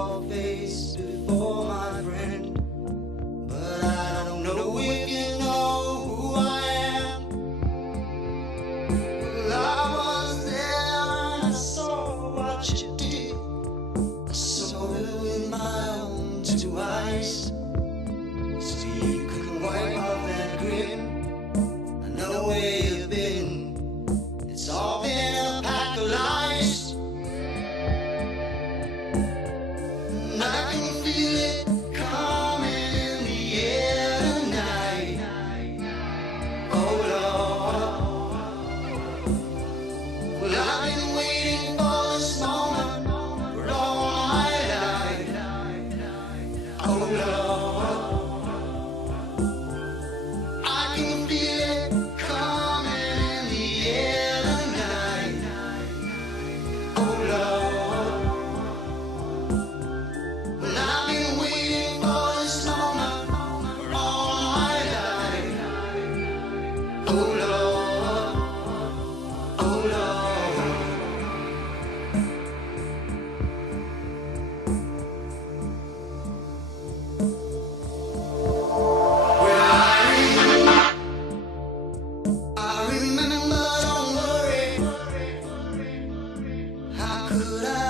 your face before, my friend, but I don't know if you know who I am. Well, I was there and I saw what you did. I saw it with my own two eyes. So you could wipe off that grin. I know where you've been. It's all been a pack of lies. And I can feel it coming in the air tonight. Oh Lord. Well, I've been waiting for this moment for all my life. Oh Lord. I can feel it coming in the air tonight. Oh Lord. Well, I've been waiting for this moment for all my life. Oh Lord, oh Lord. Well, I remember, don't worry. How could I